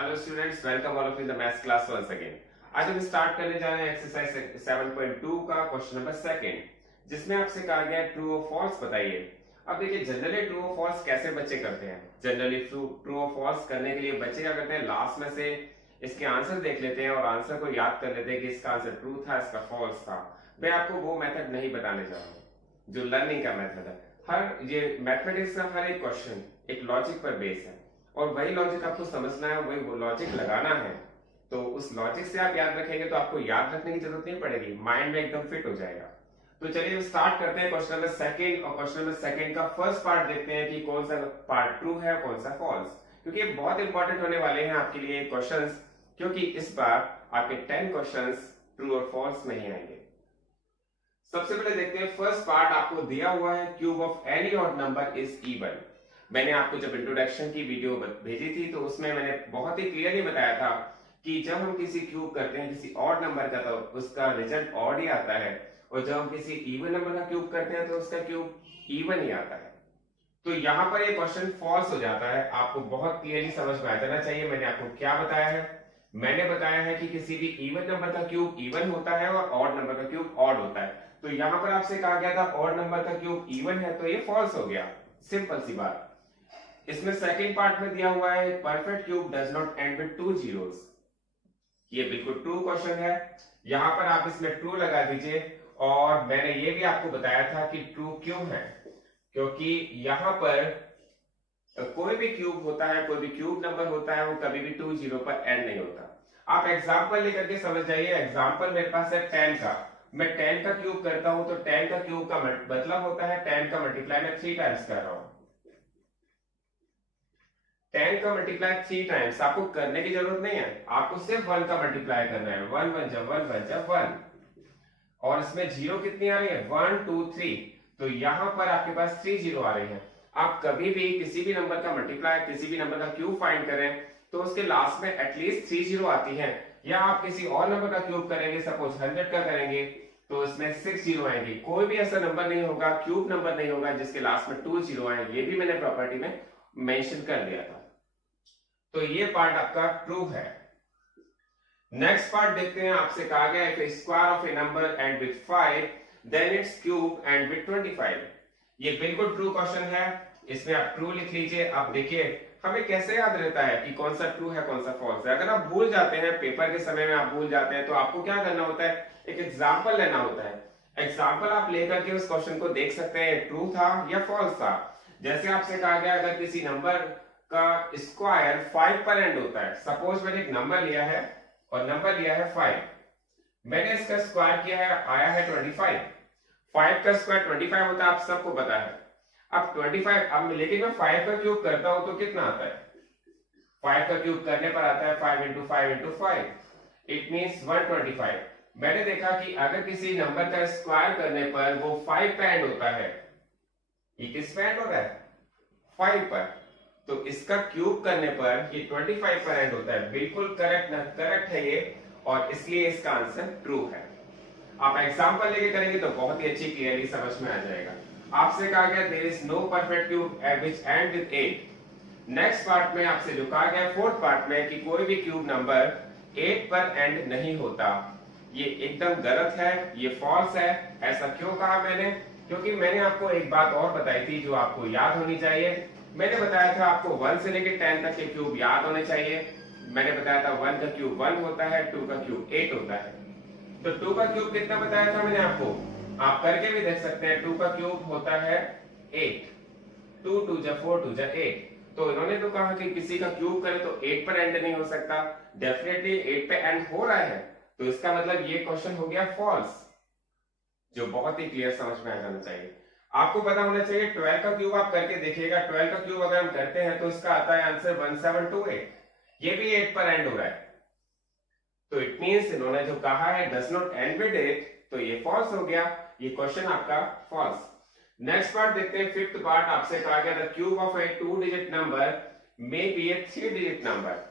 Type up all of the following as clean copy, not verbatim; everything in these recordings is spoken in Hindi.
Hello students, welcome all of in the maths class once again. आज हम स्टार्ट करने जा रहे हैं एक्सरसाइज 7.2 का क्वेश्चन नंबर सेकंड, जिसमें आपसे कहा गया है ट्रू और फॉल्स बताइए। अब देखिए, जनरली ट्रू और फॉल्स कैसे बच्चे करते हैं। जनरली ट्रू और फॉल्स करने के लिए बच्चे क्या करते हैं, लास्ट में से इसके आंसर देख लेते हैं और आंसर को याद कर लेते हैं कि इसका आंसर ट्रू था, इसका फॉल्स था। मैं आपको वो मेथड नहीं बताने जा रहा हूँ जो लर्निंग का मेथड है। हर ये मैथमेटिक्स का हर एक क्वेश्चन एक लॉजिक पर बेस है और वही लॉजिक आपको समझना है, वही वो लॉजिक लगाना है। तो उस लॉजिक से आप याद रखेंगे तो आपको याद रखने की जरूरत नहीं पड़ेगी, माइंड में एकदम फिट हो जाएगा। तो चलिए स्टार्ट करते हैं क्वेश्चन नंबर सेकंड, और क्वेश्चन नंबर सेकंड का फर्स्ट पार्ट देखते हैं कि कौन सा पार्ट ट्रू है और कौन सा फॉल्स, क्योंकि ये बहुत इंपॉर्टेंट होने वाले हैं आपके लिए क्वेश्चंस, क्योंकि इस बार आपके 10 क्वेश्चंस ट्रू और फॉल्स में ही आएंगे। सबसे पहले देखते हैं फर्स्ट पार्ट। आपको दिया हुआ है cube of any odd number is even. मैंने आपको जब इंट्रोडक्शन की वीडियो भेजी थी तो उसमें मैंने बहुत ही क्लियरली बताया था कि जब हम किसी क्यूब करते हैं किसी ऑड नंबर का तो उसका रिजल्ट ऑड ही आता है, और जब हम किसी इवन नंबर का क्यूब करते हैं तो उसका क्यूब इवन ही आता है। तो यहाँ पर ये क्वेश्चन फॉल्स हो जाता है। आपको बहुत क्लियरली समझ में आ जाना चाहिए मैंने आपको क्या बताया है। मैंने बताया है कि किसी भी इवन नंबर का क्यूब इवन होता है और ऑड नंबर का क्यूब ऑड होता है। तो यहाँ पर आपसे कहा गया था ऑड नंबर का क्यूब इवन है, तो ये फॉल्स हो गया, सिंपल सी बात। इसमें सेकंड पार्ट में दिया हुआ है perfect cube does not and with two zeros. ये बिल्कुल ट्रू क्वेश्चन है, यहां पर आप इसमें ट्रू लगा दीजिए। और मैंने ये भी आपको बताया था कि ट्रू क्यों है, क्योंकि यहां पर कोई भी क्यूब होता है, कोई भी क्यूब नंबर होता है, वो कभी भी 2 जीरो पर एंड नहीं होता। आप एग्जांपल लेकर के समझ जाइए। एग्जांपल मेरे पास है 10 का, मैं 10 का क्यूब करता हूं तो 10 का क्यूब का मतलब होता है 10 का मल्टीप्लाई मैं 3 टाइम्स कर रहा हूं। 10 का मल्टीप्लाई 3 टाइम्स आपको करने की जरूरत नहीं है, आपको सिर्फ 1 का मल्टीप्लाई करना है। 1 1 जा 1 1 जा 1, और इसमें जीरो कितनी आ रही है 1 2 3, तो यहां पर आपके पास 3 जीरो आ रही है। आप कभी भी किसी भी नंबर का मल्टीप्लाई, किसी भी नंबर का क्यूब फाइंड करें तो उसके लास्ट में एटलीस्ट 3 जीरो आती है। या आप किसी और नंबर का क्यूब करेंगे, सपोज 100 का करेंगे, तो इसमें 6 जीरो आएंगे। कोई भी ऐसा नंबर नहीं होगा, क्यूब नंबर नहीं होगा जिसके लास्ट में 2 जीरो आए। ये भी मैंने प्रॉपर्टी में मेंशन कर दिया था। तो ये पार्ट आपका ट्रू है। नेक्स्ट पार्ट देखते हैं। आपसे कहा गया है square of a number end with 5 then its cube end with 25। ये बिल्कुल ट्रू क्वेश्चन है, इसमें आप ट्रू लिख लीजिए। आप देखिए हमें कैसे याद रहता है कि कौन सा ट्रू है कौन सा फॉल्स है। अगर आप भूल जाते हैं, पेपर के समय में आप भूल जाते हैं, तो आपको क्या करना होता है, एक एग्जाम्पल लेना होता है। एग्जाम्पल आप लेकर के उस क्वेश्चन को देख सकते हैं ट्रू था या फॉल्स था। जैसे आपसे कहा गया अगर किसी नंबर का स्क्वायर 5 पर एंड होता है, सपोज मैंने एक नंबर लिया है और नंबर लिया है 5, मैंने इसका स्क्वायर किया है, आया है 25। 5 का स्क्वायर 25 होता है, आप सबको पता है। अब 25, अब लेकिन मैं 5 का क्यूब करता हूं तो कितना आता है, 5 का क्यूब करने पर आता है 5 इंटू 5 इंटू 5, इट मीन्स 125। मैंने देखा कि अगर किसी नंबर का स्क्वायर करने पर वो 5 पे एंड होता है, ये किस पे एंड हो रहा है 5 पर, तो इसका क्यूब करने पर ये 25 पर एंड होता है। बिल्कुल करेक्ट है ये, और इसलिए इसका आंसर ट्रू है। आप एग्जांपल लेके करेंगे तो बहुत ही अच्छी क्लियरली समझ में आ जाएगा। आपसे कहा गया there is no perfect cube which end with 8। Next part में आपसे जो कहा गया फोर्थ पार्ट में कि कोई भी क्यूब नंबर 8 पर एंड नहीं होता, ये एकदम गलत है, ये फॉल्स है। ऐसा क्यों कहा मैंने, क्योंकि मैंने आपको एक बात और बताई थी जो आपको याद होनी चाहिए। मैंने बताया था आपको 1 से लेकर 10 तक के क्यूब याद होने चाहिए। मैंने बताया था 1 का क्यूब 1 होता है, 2 का क्यूब 8 होता है। तो 2 का क्यूब कितना बताया था मैंने आपको, आप करके भी देख सकते हैं। 2 का क्यूब होता है 8, 2 2 जा 4 2 जा 8। तो इन्होंने तो कहा कि किसी का क्यूब करे तो 8 पर एंड नहीं हो सकता, डेफिनेटली 8 पे एंड हो रहा है, तो इसका मतलब ये क्वेश्चन हो गया फॉल्स, जो बहुत ही क्लियर समझ में आ जाना चाहिए। आपको पता होना चाहिए 12 का क्यूब आप करके देखिएगा। 12 का क्यूब अगर हम करते हैं तो इसका आता है आंसर 1728, ये भी 8 पर एंड हो रहा है। तो इट मींस इन्होंने जो कहा है डज नॉट एंड विद 8, तो ये फॉल्स हो गया, ये क्वेश्चन आपका फॉल्स। नेक्स्ट पार्ट देखते हैं, फिफ्थ पार्ट। आपसे कहा गया the cube of A 2 digit number may be A 3 digit number.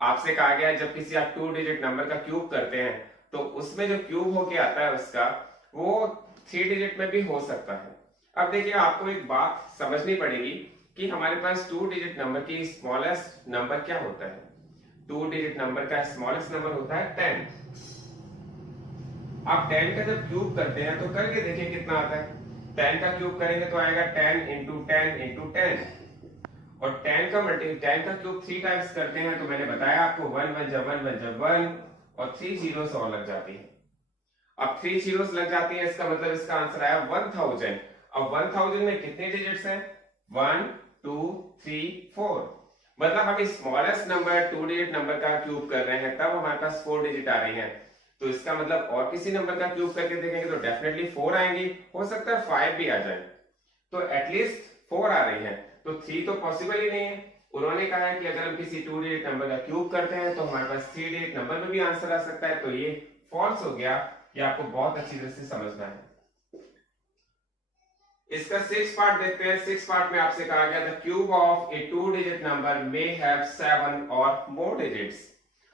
आपसे कहा गया जब किसी आप 2 डिजिट नंबर का क्यूब करते हैं तो उसमें जो क्यूब होके आता है उसका वो 3 डिजिट में भी हो सकता है। अब देखिए आपको एक बात समझनी पड़ेगी कि हमारे पास 2 डिजिट नंबर की स्मॉलेस्ट नंबर क्या होता है। 2 डिजिट नंबर का स्मॉलेस्ट नंबर होता है 10। आप 10 का जब क्यूब करते हैं तो करके देखिए कितना आता है। 10 का क्यूब करेंगे तो आएगा 10 इंटू 10 इंटू 10, और 10 का क्यूब 3 टाइम्स करते हैं तो मैंने बताया आपको 1 1 जब 1 1 जब 1, और 3 जीरोस और लग जाती है। अब 3 जीरोस लग जाती है, इसका मतलब इसका आंसर आया 1000। अब 1000 में कितने डिजिट्स हैं? 1 2 3 4। मतलब हम स्मॉलेस्ट नंबर 2 डिजिट नंबर का क्यूब कर रहे हैं तब हमारे पास 4 डिजिट आ रही हैं। तो इसका मतलब और किसी नंबर का क्यूब करके देखेंगे तो डेफिनेटली 4 आएंगी, हो सकता है 5 भी आ जाए, तो एटलीस्ट 4 आ रही है। तो 3 तो पॉसिबल ही नहीं है। उन्होंने कहा है कि अगर हम किसी 2 डिजिट नंबर का क्यूब करते हैं तो हमारे पास 3 डिजिट नंबर में भी आंसर आ सकता है, तो ये फॉल्स हो गया। ये आपको बहुत अच्छी तरह से समझना है। इसका 6 पार्ट देखते हैं। 6 पार्ट में आपसे कहा गया the cube of A 2 digit number may have 7 और मोर डिजिट्स।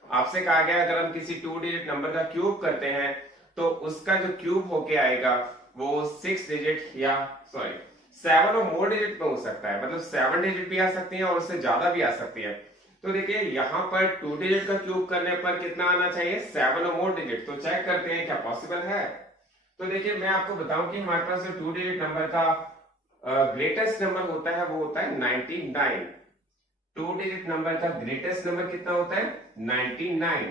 आपसे कहा गया अगर हम किसी 2 डिजिट नंबर का क्यूब करते हैं तो उसका जो क्यूब होके आएगा वो 6 डिजिट या 7 और मोर डिजिट में हो सकता है। मतलब 7 डिजिट भी आ सकती है और उससे ज्यादा भी आ सकती है। तो देखिए यहाँ पर 2 डिजिट का क्यूब करने पर कितना आना चाहिए? 7 और मोर डिजिट। तो चेक करते हैं क्या पॉसिबल है। तो देखिए मैं आपको बताऊं कि हमारे पास जो 2 डिजिट नंबर का ग्रेटेस्ट नंबर होता है वो होता है 99। 2 डिजिट नंबर का ग्रेटेस्ट नंबर कितना होता है? 99,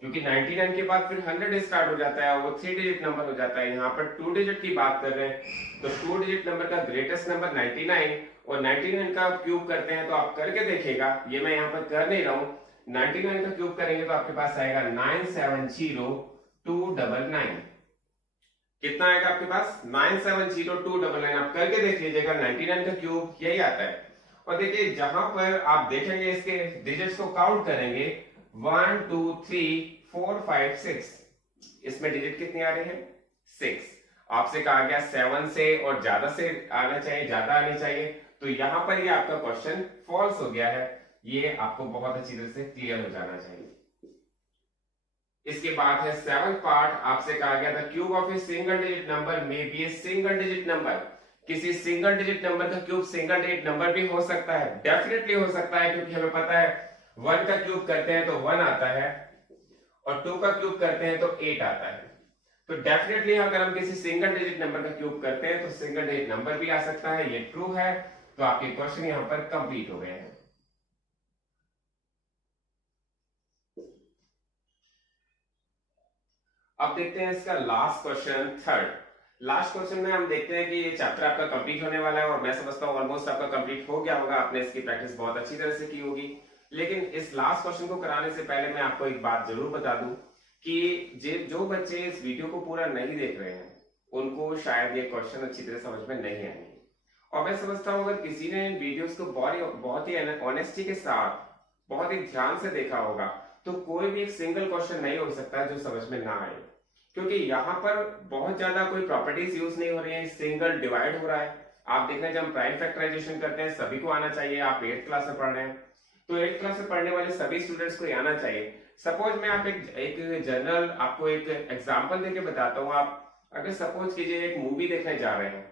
क्योंकि 99 के बाद फिर 100 स्टार्ट हो जाता है, वो 3 डिजिट नंबर हो जाता है। यहाँ पर 2 डिजिट की बात कर रहे हैं तो 2 डिजिट नंबर का ग्रेटेस्ट नंबर 99, और 99 का क्यूब करते हैं तो आप करके देखिएगा, ये मैं यहाँ पर कर नहीं रहा हूँ। 99 का क्यूब करेंगे तो आपके पास आएगा 970299। कितना आएगा आपके पास? 970299। आप करके देख लीजिएगा, 99 का क्यूब यही आता है। और देखिए जहां पर आप देखेंगे इसके डिजिट्स को काउंट करेंगे 1 2 3 4 5 6, इसमें डिजिट कितनी आ रही है? 6। आपसे कहा गया 7 से और ज्यादा से आना चाहिए, ज्यादा आनी चाहिए, तो यहां पर ये आपका क्वेश्चन फॉल्स हो गया है। ये आपको बहुत अच्छी तरह से क्लियर हो जाना चाहिए। इसके बाद है 7th पार्ट। आपसे कहा गया था cube of a single digit number में be a single digit number. किसी सिंगल डिजिट नंबर का क्यूब सिंगल डिजिट नंबर भी हो सकता है, डेफिनेटली हो सकता है, क्योंकि हमें पता है 1 का क्यूब करते हैं तो 1 आता है, और 2 का क्यूब करते हैं तो 8 आता है। तो डेफिनेटली अगर हम किसी सिंगल डिजिट नंबर का क्यूब करते हैं तो सिंगल डिजिट नंबर भी आ सकता है, ये ट्रू है। तो आपके क्वेश्चन यहां पर कंप्लीट हो गए हैं। अब देखते हैं इसका last question, third. Last question में हम देखते हैं कि ये चैप्टर आपका कंप्लीट होने वाला है, और मैं समझता हूँ ऑलमोस्ट आपका कंप्लीट हो गया होगा, आपने इसकी प्रैक्टिस बहुत अच्छी तरह से की होगी। लेकिन इस लास्ट क्वेश्चन को कराने से पहले मैं आपको एक बात जरूर बता दूं कि जो बच्चे इस वीडियो को पूरा नहीं देख रहे हैं उनको शायद ये क्वेश्चन अच्छी तरह समझ में नहीं आएंगे। और मैं समझता हूँ अगर किसी ने इन वीडियोस को बहुत ही ऑनेस्टी के साथ, बहुत ही ध्यान से देखा होगा, तो कोई भी एक सिंगल क्वेश्चन नहीं हो सकता जो समझ में ना आए, क्योंकि यहाँ पर बहुत ज्यादा कोई प्रॉपर्टीज यूज नहीं हो रही है, सिंगल डिवाइड हो रहा है। आप देख रहे हैं जब हम प्राइम फैक्टराइजेशन करते हैं सभी को आना चाहिए। आप 8th क्लास में पढ़ रहे हैं तो 8th क्लास में पढ़ने वाले सभी स्टूडेंट्स को आना चाहिए। सपोज मैं आप एक जनरल आपको एक एग्जाम्पल देके बताता हूँ। आप अगर सपोज कीजिए एक मूवी देखने जा रहे हैं,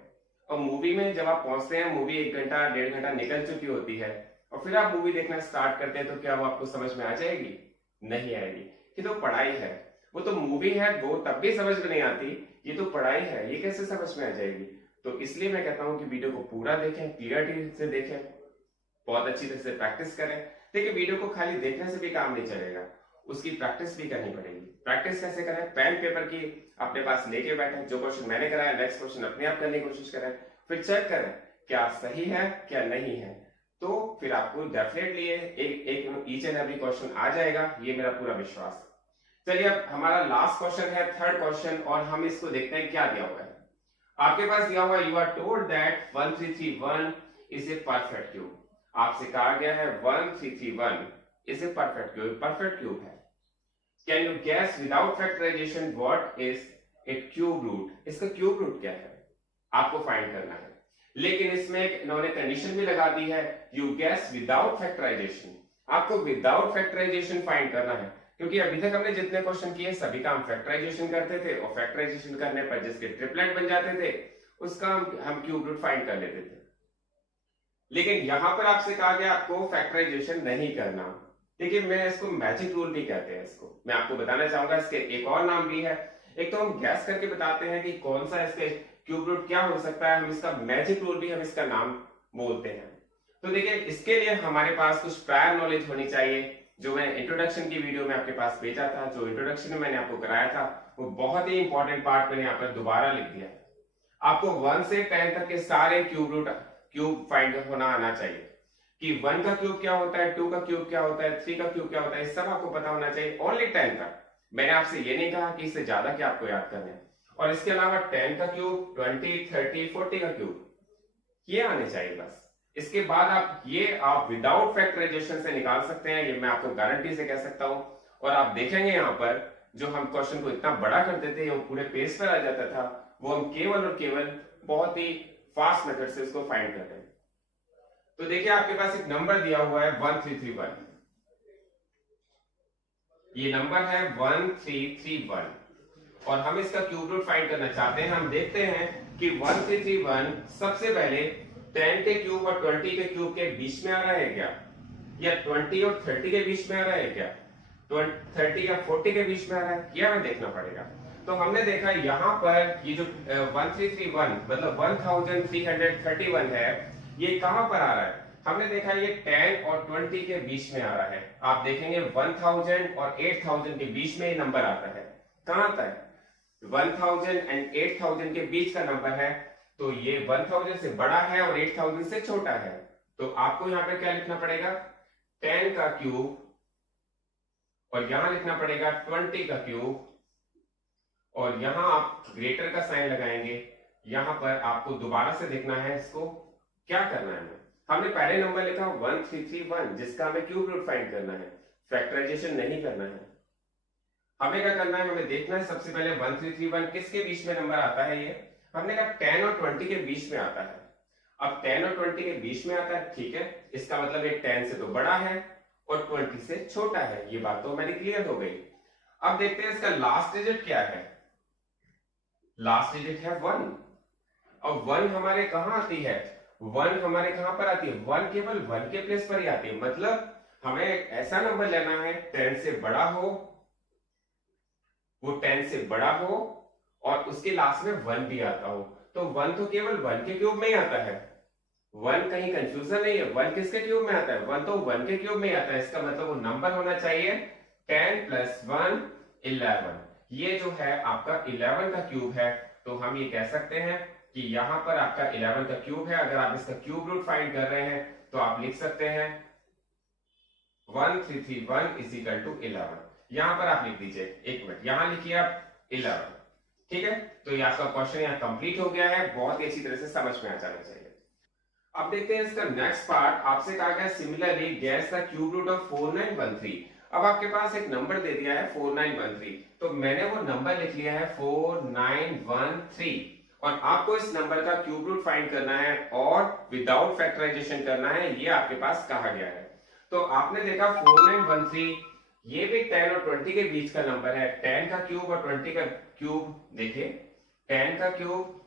और मूवी में जब आप पहुंचते हैं मूवी 1 घंटा 1.5 घंटा निकल चुकी होती है, और फिर आप मूवी देखना स्टार्ट करते हैं, तो क्या वो आपको समझ में आ जाएगी? नहीं आएगी। ये तो पढ़ाई है, वो तो मूवी है, वो तब भी समझ में नहीं आती, ये तो पढ़ाई है, ये कैसे समझ में आ जाएगी? तो इसलिए मैं कहता हूं कि वीडियो को पूरा देखें, क्लियरिटी से देखें, बहुत अच्छी तरह से प्रैक्टिस करें। देखिए वीडियो को खाली देखने से भी काम नहीं चलेगा, उसकी प्रैक्टिस भी करनी पड़ेगी। प्रैक्टिस कैसे करें? पेन पेपर की अपने पास लेके बैठे, जो क्वेश्चन मैंने कराया नेक्स्ट क्वेश्चन अपने आप करने की कोशिश करें, फिर चेक करें क्या सही है क्या नहीं है, तो फिर आपको डेफिनेटली एक ईच एंड एवरी क्वेश्चन आ जाएगा, ये मेरा पूरा विश्वास है। चलिए अब हमारा लास्ट क्वेश्चन है, थर्ड क्वेश्चन, और हम इसको देखते हैं क्या दिया हुआ है। आपके पास दिया हुआ you are told that 1331 is a perfect cube. आपसे कहा गया है 1331 is a perfect cube, perfect cube है। Can you guess without factorization what is it cube root? इसका क्यूब रूट क्या है आपको फाइंड करना है। लेकिन इसमें इन्होंने कंडीशन भी लगा दी है, यू गेस विदाउट फैक्टराइजेशन। आपको विदाउट फैक्टराइजेशन फाइंड करना है, क्योंकि अभी तक हमने जितने क्वेश्चन किए सभी का हम फैक्टराइजेशन करते थे, और फैक्टराइजेशन करने पर जिसके ट्रिपलेट बन जाते थे उसका हम क्यूब रूट फाइंड कर लेते थे। लेकिन यहां पर आपसे कहा गया आपको फैक्टराइजेशन नहीं करना, देखिए मैं इसको मैजिक रूल भी कहते हैं इसको, मैं आपको बताना चाहूंगा इसके एक और नाम भी है। एक तो हम गैस करके बताते हैं कि कौन सा इसके क्यूब रूट क्या हो सकता है, हम इसका मैजिक रूल भी हम इसका नाम बोलते हैं। तो देखिए इसके लिए हमारे पास कुछ प्रायर नॉलेज होनी चाहिए, जो मैंने इंट्रोडक्शन की वीडियो में आपके पास भेजा था, जो इंट्रोडक्शन में मैंने आपको कराया था, वो बहुत ही इंपॉर्टेंट पार्ट मैंने यहाँ पर दोबारा लिख दिया है। आपको 1 से 10 तक के सारे क्यूब फाइंड होना आना चाहिए कि 1 का क्यूब क्या होता है, 2 का क्यूब क्या होता है, 3 का क्यूब क्या होता है, सब आपको पता होना चाहिए। ओनली 10 तक, मैंने आपसे ये नहीं कहा कि इससे ज्यादा क्या आपको याद करना है। और इसके अलावा 10 का क्यूब, 20, 30, 40 का क्यूब, ये आने चाहिए बस। इसके बाद आप विदाउट फैक्टराइजेशन से निकाल सकते हैं, ये मैं आपको गारंटी से कह सकता हूं। और आप देखेंगे यहाँ पर जो हम क्वेश्चन को इतना बड़ा कर देते हैं, पूरे पेज पर आ जाता था, वो हम केवल और केवल बहुत ही फास्ट मेथड से इसको फाइंड करते हैं। तो देखिए आपके पास एक नंबर दिया हुआ है 1331, ये नंबर है 1331 और हम इसका क्यूब रूट फाइंड करना चाहते हैं। हम देखते हैं कि 1331 सबसे पहले 10 के क्यूब और 20 के क्यूब के बीच में आ रहा है क्या, या 20 और 30 के बीच में आ रहा है क्या, 30 या 40 के बीच में आ रहा है, यह हमें देखना पड़ेगा। तो हमने देखा यहाँ पर ये जो 1331 मतलब 1331 है, ये कहां पर आ रहा है, हमने देखा ये 10 और 20 के बीच में आ रहा है। आप देखेंगे 1000 और 8000 के बीच में ये नंबर आता है। कहां आता है, 1000 एंड 8000 के बीच का नंबर है। तो ये 1000 से बड़ा है और 8000 से छोटा है। तो आपको यहाँ पे क्या लिखना पड़ेगा, 10 का क्यूब, और यहां लिखना पड़ेगा 20 का क्यूब, और यहां आप ग्रेटर का साइन लगाएंगे। यहां पर आपको दोबारा से देखना है इसको क्या करना है। हमने पहले नंबर लिखा 1331 जिसका हमें क्यूब रूट फाइंड करना है, फैक्टराइजेशन नहीं करना है। हमें क्या करना है, हमें देखना है सबसे पहले 1331 किसके बीच में नंबर आता है। ये हमने कहा 10 और 20 के बीच में आता है। अब 10 और 20 के बीच में आता है, ठीक है, इसका मतलब ये 10 से तो बड़ा है और 20 से छोटा है, ये बात तो हमारी क्लियर हो गई। अब देखते हैं इसका लास्ट डिजिट क्या है। लास्ट डिजिट है 1। अब 1 हमारे कहां आती है, 1 हमारे कहां पर आती है, 1 केवल 1 के प्लेस पर ही आती है। मतलब हमें ऐसा नंबर लेना है 10 से बड़ा हो, वो 10 से बड़ा हो और उसके लास्ट में 1 भी आता हो। तो 1 तो केवल 1 के क्यूब में ही आता है, 1 कहीं कंफ्यूजन नहीं है, 1 किसके क्यूब में आता है, 1 तो 1 के क्यूब में ही आता है। इसका मतलब वो नंबर होना चाहिए 10 + 1 11। ये जो है आपका 11 का क्यूब है। तो हम ये कह सकते हैं कि यहां पर आपका 11 का क्यूब है। अगर आप इसका क्यूब रूट फाइंड कर रहे हैं तो आप लिख सकते हैं 1331 = 11। यहां पर आप लिख दीजिए, एक मिनट, यहां लिखिए आप 11, ठीक है। तो ये आपका क्वेश्चन यहाँ कंप्लीट हो गया है, बहुत ही अच्छी तरह से समझ में आ जाना चाहिए। अब देखते हैं इसका नेक्स्ट पार्ट। आपसे कहा गया similarly guess the cube root of 4913। अब आपके पास एक नंबर दे दिया है 4913, तो मैंने वो नंबर लिख लिया है 4913 और आपको इस नंबर का क्यूब रूट फाइंड करना है और विदाउट फैक्टराइजेशन करना है, ये आपके पास कहा गया है। तो आपने देखा 4913, ये भी 10 और 20 के बीच का नंबर है। 10 का क्यूब और 20 का क्यूब, देखिए 10 का क्यूब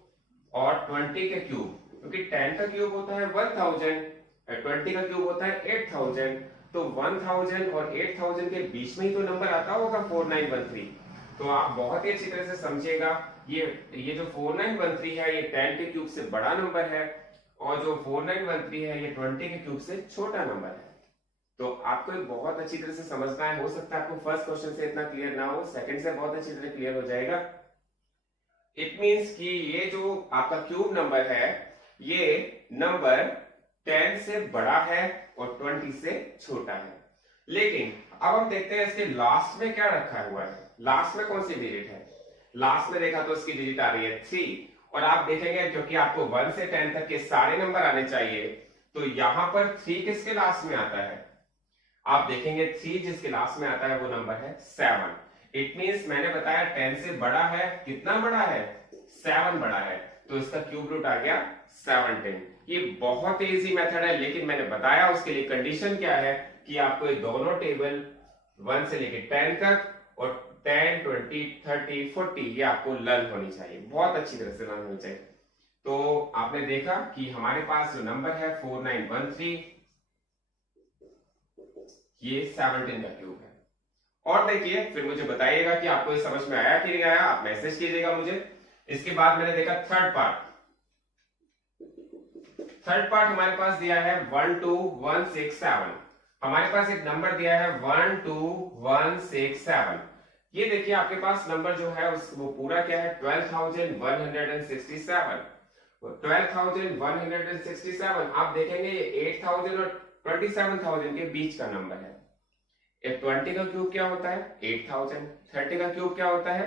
और 20 के क्यूब, क्योंकि 10 का क्यूब होता है 1000 और 20 का क्यूब होता है 8000। तो 1000 और 8000 के बीच में ही तो नंबर आता होगा 4913। तो आप बहुत ही अच्छी तरह से समझिएगा, ये जो 4913 है ये 10 के क्यूब से बड़ा नंबर है और जो 4913 है ये 20 के क्यूब से छोटा नंबर है। तो आपको बहुत अच्छी तरह से समझना है। हो सकता है आपको फर्स्ट क्वेश्चन से इतना क्लियर ना हो, सेकंड से बहुत अच्छी तरह क्लियर हो जाएगा। इट मींस कि ये जो आपका क्यूब नंबर है, ये नंबर 10 से बड़ा है और 20 से छोटा है। लेकिन अब हम देखते हैं इसके लास्ट में क्या रखा हुआ है। लास्ट में कौन सी डिजिट है, लास्ट में देखा तो इसकी डिजिट आ रही है 3। और आप देखेंगे क्योंकि आपको 1 से 10 तक के सारे नंबर आने चाहिए, तो यहां पर 3 किसके लास्ट में आता है, आप देखेंगे 3 जिसके लास्ट में आता है वो नंबर है 7। इट मींस मैंने बताया 10 से बड़ा है, कितना बड़ा है, 7 बड़ा है। तो इसका क्यूब रूट आ गया 17। ये बहुत ही इजी मेथड है, लेकिन मैंने बताया उसके लिए कंडीशन क्या है कि आपको ये दोनों टेबल 1 से लेकर 10 तक और 10, 20, 30, 40 ये आपको लर्न होनी चाहिए, बहुत अच्छी तरह से लर्न होनी चाहिए। तो आपने देखा कि हमारे पास जो नंबर है 4913, ये 17 का क्यूब है। और देखिए फिर मुझे बताइएगा कि आपको ये समझ में आया कि नहीं आया, आप मैसेज कीजिएगा मुझे। इसके बाद मैंने देखा थर्ड पार्ट हमारे पास दिया है 12167। हमारे पास एक नंबर दिया है 12167। ये देखिए आपके पास नंबर जो है वो पूरा क्या है 12,167। 12,167 आप देखेंगे ये 8,000 और 27,000 के बीच का नंबर है। 20 का क्यूब क्या होता है 8,000, 30 का क्यूब क्या होता है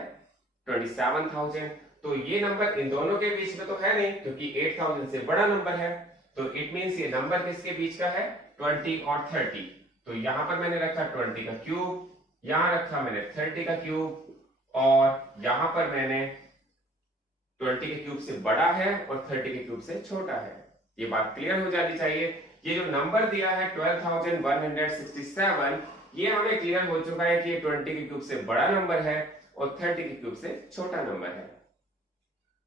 27,000। तो ये नंबर इन दोनों के बीच में तो है नहीं, क्योंकि 8,000 से बड़ा नंबर है। तो इट मींस ये नंबर किसके बीच का है 20 और 30। तो यहां पर मैंने रखा 20 का क्यूब, यहां रखा मैंने 30 का क्यूब, और यहां पर मैंने 20 के क्यूब से बड़ा है और 30 के क्यूब से छोटा है। ये बात क्लियर हो जानी चाहिए। ये जो नंबर दिया है 12,167, ये हमें क्लियर हो चुका है कि 20 के क्यूब से बड़ा नंबर है और 30 के क्यूब से छोटा नंबर है।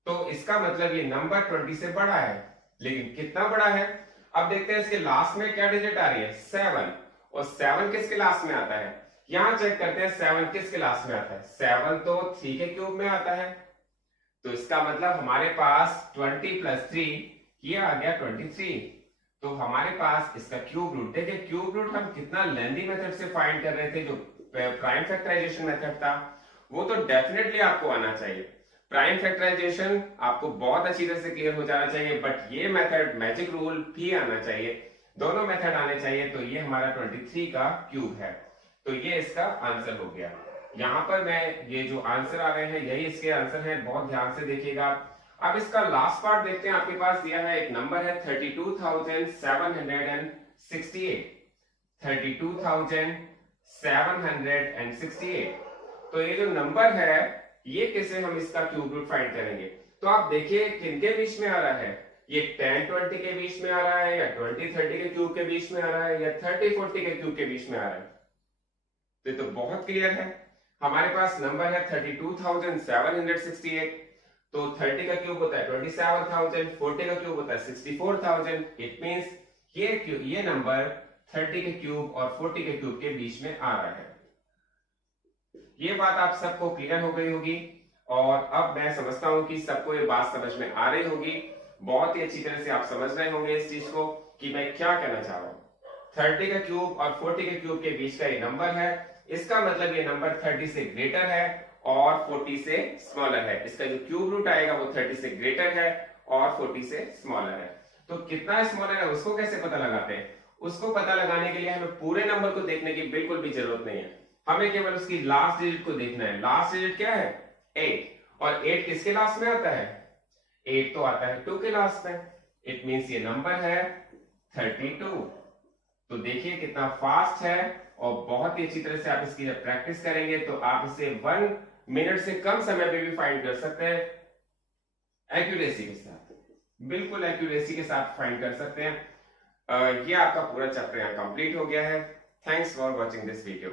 तो इसका मतलब ये नंबर 20 से बड़ा है, लेकिन कितना बड़ा है। अब देखते हैं इसके लास्ट में क्या डिजिट आ रही है 7, और 7 किसके लास्ट में आता है, यहां चेक करते हैं 7 किसके लास्ट में आता है। 7 तो 3 के क्यूब में आता है, तो इसका मतलब हमारे पास 20 + 3 ये आ गया 23। तो हमारे पास इसका क्यूब रूट, देखिए क्यूब रूट हम कितना लेंथी मेथड से फाइंड कर रहे थे, जो प्राइम फैक्टराइजेशन मेथड था वो तो डेफिनेटली आपको आना चाहिए। प्राइम फैक्टराइजेशन आपको बहुत अच्छी तरह से क्लियर हो जाना चाहिए, बट ये मेथड मैजिक रूल भी आना चाहिए, दोनों मेथड आने चाहिए। तो ये हमारा 23 का क्यूब है, तो ये इसका आंसर हो गया। यहां पर मैं ये जो आंसर आ रहे हैं यही इसके आंसर हैं, बहुत ध्यान से देखिएगा। अब इसका लास्ट पार्ट देखते हैं। आपके पास दिया है एक नंबर है 32,768, 32,768। तो ये जो नंबर है ये कैसे हम इसका क्यूब रूट फाइंड करेंगे। तो आप देखिए किनके बीच में आ रहा है, ये 10-20 के बीच में आ रहा है, या 20-30 के क्यूब के बीच में आ रहा है, या 30-40 के क्यूब के बीच में आ रहा है। तो ये तो बहुत क्लियर है। हमारे पास नंबर है 32,768, तो 30 का क्यूब होता है 27,000, 40 का क्यूब होता है 64,000। इट मींस ये नंबर 30 के क्यूब और 40 के क्यूब के बीच में आ रहा है। ये बात आप सबको क्लियर हो गई होगी, और अब मैं समझता हूं कि सबको ये बात समझ में आ रही होगी। बहुत ही अच्छी तरह से आप समझ रहे होंगे इस चीज को कि मैं क्या कहना चाह रहा हूं। 30 का क्यूब और 40 के क्यूब के बीच का ये नंबर है, इसका मतलब ये नंबर 30 से ग्रेटर है और 40 से स्मॉलर है। इसका जो क्यूब रूट आएगा वो 30 से ग्रेटर है और 40 से स्मॉलर है। तो कितना स्मॉलर है उसको कैसे पता लगाते हैं, उसको पता लगाने के लिए हमें पूरे नंबर को देखने की बिल्कुल भी जरूरत नहीं है, हमें केवल उसकी लास्ट डिजिट को देखना है। लास्ट डिजिट क्या है 8, और 8 किसके लास्ट में आता है 8 तो आता है 2 के लास्ट में। इट मींस ये नंबर है 32। तो देखिए कितना फास्ट है, और बहुत ही अच्छी तरह से आप इसकी जब प्रैक्टिस करेंगे तो आप इसे 1 मिनट से कम समय पे भी फाइंड कर सकते हैं, एक्यूरेसी के साथ, बिल्कुल एक्यूरेसी के साथ फाइंड कर सकते हैं। ये आपका पूरा चैप्टर यहाँ कंप्लीट हो गया है। Thanks for watching this video.